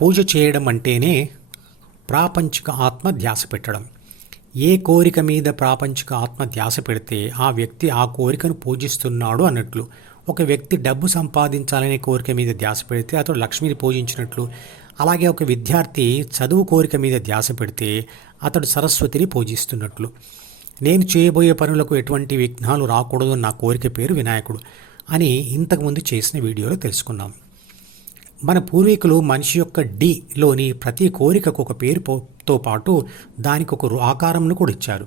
పూజ చేయడం అంటేనే ప్రాపంచిక ఆత్మ ధ్యాస పెట్టడం. ఏ కోరిక మీద ప్రాపంచిక ఆత్మ ధ్యాస పెడితే ఆ వ్యక్తి ఆ కోరికను పూజిస్తున్నాడు అన్నట్లు. ఒక వ్యక్తి డబ్బు సంపాదించాలనే కోరిక మీద ధ్యాస పెడితే అతడు లక్ష్మిని పూజించినట్లు. అలాగే ఒక విద్యార్థి చదువు కోరిక మీద ధ్యాస పెడితే అతడు సరస్వతిని పూజిస్తున్నట్లు. నేను చేయబోయే పనులకు ఎటువంటి విఘ్నాలు రాకూడదు నా కోరిక పేరు వినాయకుడు అని ఇంతకుముందు చేసిన వీడియోలో తెలుసుకున్నాం. మన పూర్వీకులు మనిషి యొక్క డిలోని ప్రతి కోరికకు ఒక పేరుతో పాటు దానికి ఒక రు- ఆకారంను కూడా ఇచ్చారు.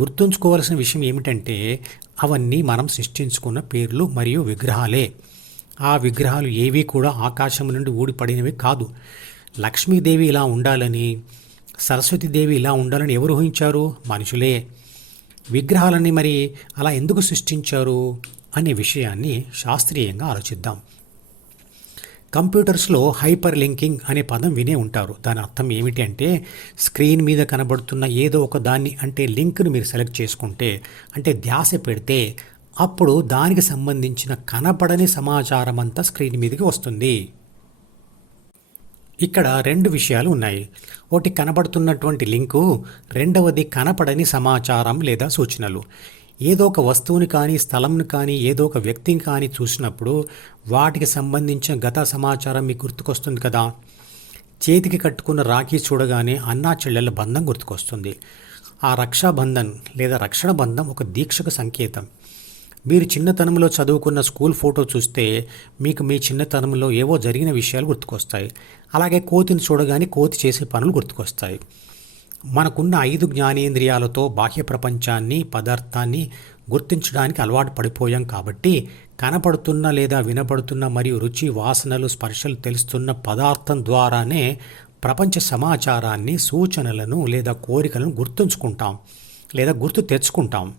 గుర్తుంచుకోవాల్సిన విషయం ఏమిటంటే అవన్నీ మనం సృష్టించుకున్న పేర్లు మరియు విగ్రహాలే. ఆ విగ్రహాలు ఏవి కూడా ఆకాశం నుండి ఊడిపడినవి కాదు. లక్ష్మీదేవి ఇలా ఉండాలని సరస్వతీదేవి ఇలా ఉండాలని ఎవరు ఊహించారు? మనుషులే. విగ్రహాలని మరి అలా ఎందుకు సృష్టించారు? అనే విషయాన్ని శాస్త్రీయంగా ఆలోచిద్దాం. కంప్యూటర్స్లో హైపర్ లింకింగ్ అనే పదం వినే ఉంటారు. దాని అర్థం ఏమిటి అంటే స్క్రీన్ మీద కనబడుతున్న ఏదో ఒక దాన్ని అంటే లింక్ను మీరు సెలెక్ట్ చేసుకుంటే అంటే ధ్యాస పెడితే అప్పుడు దానికి సంబంధించిన కనపడని సమాచారం అంతా స్క్రీన్ మీదకి వస్తుంది. ఇక్కడ రెండు విషయాలు ఉన్నాయి. ఒకటి కనబడుతున్నటువంటి లింకు రెండవది కనపడని సమాచారం లేదా సూచనలు. ఏదో ఒక వస్తువుని కానీ స్థలంను కానీ ఏదో ఒక వ్యక్తిని కానీ చూసినప్పుడు వాటికి సంబంధించిన గత సమాచారం మీకు గుర్తుకొస్తుంది కదా? చేతికి కట్టుకున్న రాఖీ చూడగానే అన్నా చెల్లెళ్ళ బంధం గుర్తుకొస్తుంది. ఆ రక్షాబంధన్ లేదా రక్షణ బంధం ఒక దీక్షకు సంకేతం. మీరు చిన్నతనంలో చదువుకున్న స్కూల్ ఫోటో చూస్తే మీకు మీ చిన్నతనంలో ఏవో జరిగిన విషయాలు గుర్తుకొస్తాయి. అలాగే కోతిని చూడగానే కోతి చేసే పనులు గుర్తుకొస్తాయి. మనకున్న ఐదు జ్ఞానేంద్రియాలతో బాహ్య ప్రపంచాన్ని పదార్థాన్ని గుర్తించడానికి అలవాటు పడిపోయాం కాబట్టి కనపడుతున్న లేదా వినపడుతున్న మరియు రుచి వాసనలు స్పర్శలు తెలుస్తున్న పదార్థం ద్వారానే ప్రపంచ సమాచారాన్ని సూచనలను లేదా కోరికలను గుర్తుంచుకుంటాం లేదా గుర్తు తెచ్చుకుంటాం.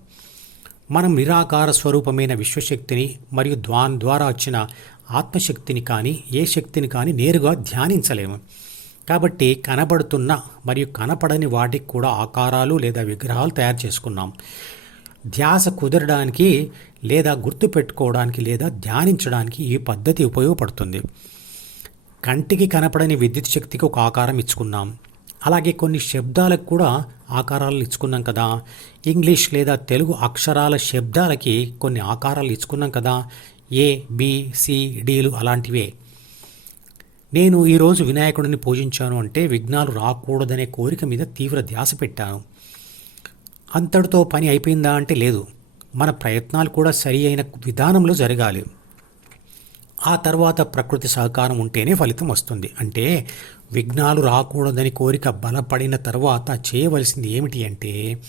మనం నిరాకార స్వరూపమైన విశ్వశక్తిని మరియు ద్వాన్ ద్వారా వచ్చిన ఆత్మశక్తిని కానీ ఏ శక్తిని కానీ నేరుగా ధ్యానించలేము. కాబట్టి కనబడుతున్న మరియు కనపడని వాటికి కూడా ఆకారాలు లేదా విగ్రహాలు తయారు చేసుకున్నాం. ధ్యాస కుదరడానికి లేదా గుర్తుపెట్టుకోవడానికి లేదా ధ్యానించడానికి ఈ పద్ధతి ఉపయోగపడుతుంది. కంటికి కనపడని విద్యుత్ శక్తికి ఒక ఆకారం ఇచ్చుకున్నాం. అలాగే కొన్ని శబ్దాలకు కూడా ఆకారాలు ఇచ్చుకున్నాం కదా. ఇంగ్లీష్ లేదా తెలుగు అక్షరాల శబ్దాలకి కొన్ని ఆకారాలు ఇచ్చుకున్నాం కదా. ఏ బి సి డీలు అలాంటివే. నేను ఈరోజు వినాయకుడిని పూజించాను అంటే విఘ్నాలు రాకూడదనే కోరిక మీద తీవ్ర ధ్యాస పెట్టాను. అంతటితో పని అయిపోయిందా అంటే లేదు. మన ప్రయత్నాలు కూడా సరి అయిన విధానంలో జరగాలి. ఆ తర్వాత ప్రకృతి సహకారం ఉంటేనే ఫలితం వస్తుంది. అంటే విఘ్నాలు రాకూడదని కోరిక బలపడిన తర్వాత చేయవలసింది ఏమిటి అంటే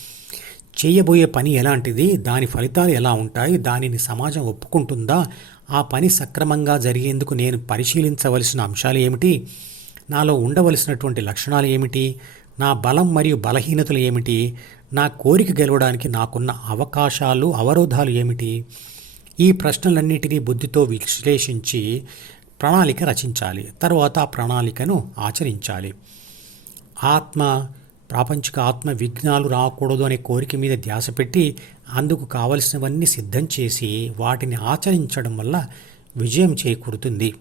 చేయబోయే పని ఎలాంటిది? దాని ఫలితాలు ఎలా ఉంటాయి? దానిని సమాజం ఒప్పుకుంటుందా? ఆ పని సక్రమంగా జరిగేందుకు నేను పరిశీలించవలసిన అంశాలు ఏమిటి? నాలో ఉండవలసినటువంటి లక్షణాలు ఏమిటి? నా బలం మరియు బలహీనతలు ఏమిటి? నా కోరిక గెలవడానికి నాకున్న అవకాశాలు అవరోధాలు ఏమిటి? ఈ ప్రశ్నలన్నిటినీ బుద్ధితో విశ్లేషించి ప్రణాళిక రచించాలి. తర్వాత ఆ ప్రణాళికను ఆచరించాలి. ఆత్మ ప్రాపంచిక ఆత్మ విఘ్నాలు రాకూడదు అనే కోరిక మీద ధ్యాస పెట్టి అందుకు కావలసినవన్నీ సిద్ధం చేసి వాటిని ఆచరించడం వల్ల విజయం చేకూరుతుంది.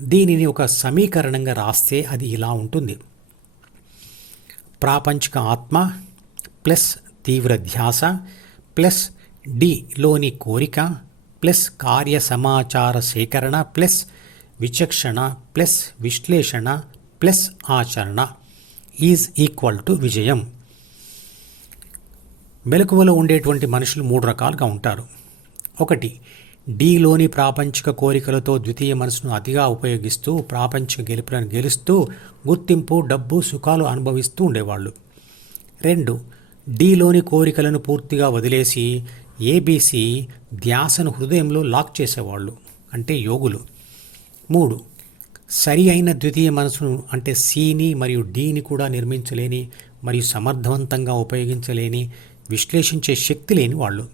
దీనిని ఒక సమీకరణంగా రాస్తే అది ఇలా ఉంటుంది. ప్రాపంచిక ఆత్మ ప్లస్ తీవ్ర ధ్యాస ప్లస్ డిలోని కోరిక ప్లస్ కార్య సమాచార సేకరణ ప్లస్ విచక్షణ ప్లస్ విశ్లేషణ ప్లస్ ఆచరణ. ఈజ్ ఈక్వల్ టు విజయం. మెలకువలో ఉండేటువంటి మనుషులు మూడు రకాలుగా ఉంటారు. ఒకటి డీలోని ప్రాపంచిక కోరికలతో ద్వితీయ మనసును అతిగా ఉపయోగిస్తూ ప్రాపంచిక గెలుపులను గెలుస్తూ గుర్తింపు డబ్బు సుఖాలు అనుభవిస్తూ ఉండేవాళ్ళు. రెండు డీలోని కోరికలను పూర్తిగా వదిలేసి ఏబీసీ ధ్యాసను హృదయంలో లాక్ చేసేవాళ్ళు అంటే యోగులు. మూడు సరి అయిన ద్వితీయ మనసును అంటే సిని మరియు డీని కూడా నిర్మించలేని మరియు సమర్థవంతంగా ఉపయోగించలేని విశ్లేషించే శక్తి లేని వాళ్ళు.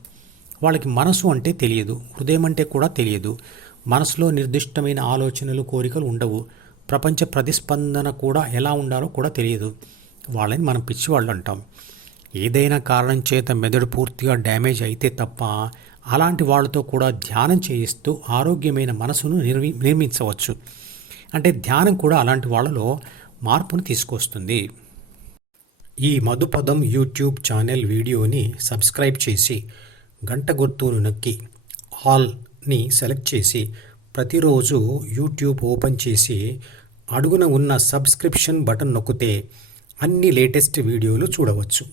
వాళ్ళకి మనసు అంటే తెలియదు హృదయం అంటే కూడా తెలియదు. మనసులో నిర్దిష్టమైన ఆలోచనలు కోరికలు ఉండవు. ప్రపంచ ప్రతిస్పందన కూడా ఎలా ఉండాలో కూడా తెలియదు. వాళ్ళని మనం పిచ్చివాళ్ళు అంటాం. ఏదైనా కారణం చేత మెదడు పూర్తిగా డ్యామేజ్ అయితే తప్ప అలాంటి వాళ్ళతో కూడా ధ్యానం చేయిస్తూ ఆరోగ్యమైన మనసును నిర్మి నిర్మించవచ్చు. అంటే ధ్యానం కూడా అలాంటి వాళ్ళలో మార్పును తీసుకొస్తుంది. ఈ మధుపదం యూట్యూబ్ ఛానల్ వీడియోని సబ్స్క్రైబ్ చేసి గంట గుర్తును నొక్కి ఆల్ని సెలెక్ట్ చేసి ప్రతిరోజు యూట్యూబ్ ఓపెన్ చేసి అడుగున ఉన్న సబ్స్క్రిప్షన్ బటన్ నొక్కితే అన్ని లేటెస్ట్ వీడియోలు చూడవచ్చు.